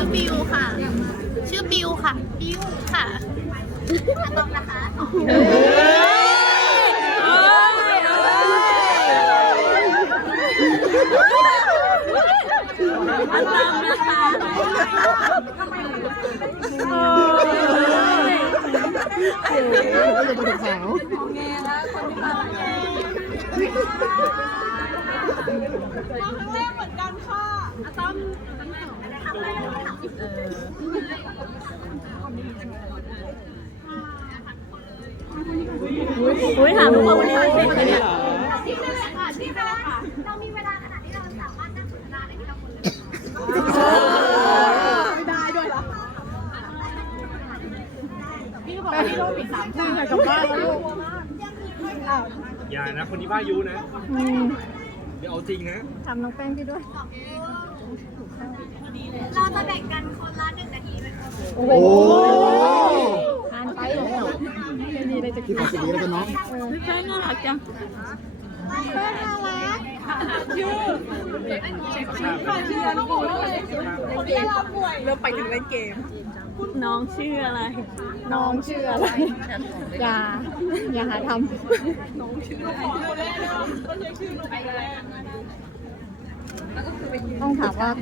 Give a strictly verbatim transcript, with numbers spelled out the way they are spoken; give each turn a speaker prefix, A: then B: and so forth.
A: อบิวค่ะ ชื่อบิวค่ะ บิวค่ะอะตอมนะคะ
B: อันตามนะคะโอ้ยโอ้ยจะเป็นสาวแง่แล้วคนที่มาละแง่มาครั้งแรกเหมือนกันค่ะอะตอมอุ้ยถามทุกคนวันนี้เป็นไงเนี่ย
A: ที่ไปเลยค่ะที่ไปเลยค่ะเรามีเวลาขนาดที่เราสามารถนั่งสนทนาได้ที่เราคนเลย
B: ไม่ได้ด้วยเหรอพี่บอกว่าพี่โดนปิดสามทุ่มกลับบ้านแล้วลูก
C: อย่านะคนที่บ้ายุนะเดี๋ยวเอาจริงนะ
B: ทำน้องแป้งพี่ด้วย
A: เราจะแบ่งกันคนละหนึ่งนาทีไหม
B: โอ้โหทานไปแล้วดีเลยจะกินสิ่งนี้แล้วกันเนาะแป้งน่ารักจังแป้งน่ารักชื่อชื่อน้องบอกเลยคนที่เราป่วยเริ่มไปถึงเล่นเกมน้องชื่ออะไรน้องชื่ออะไรอย่าอย่าหาทำน้องชื่ออะไรต้องถามว่า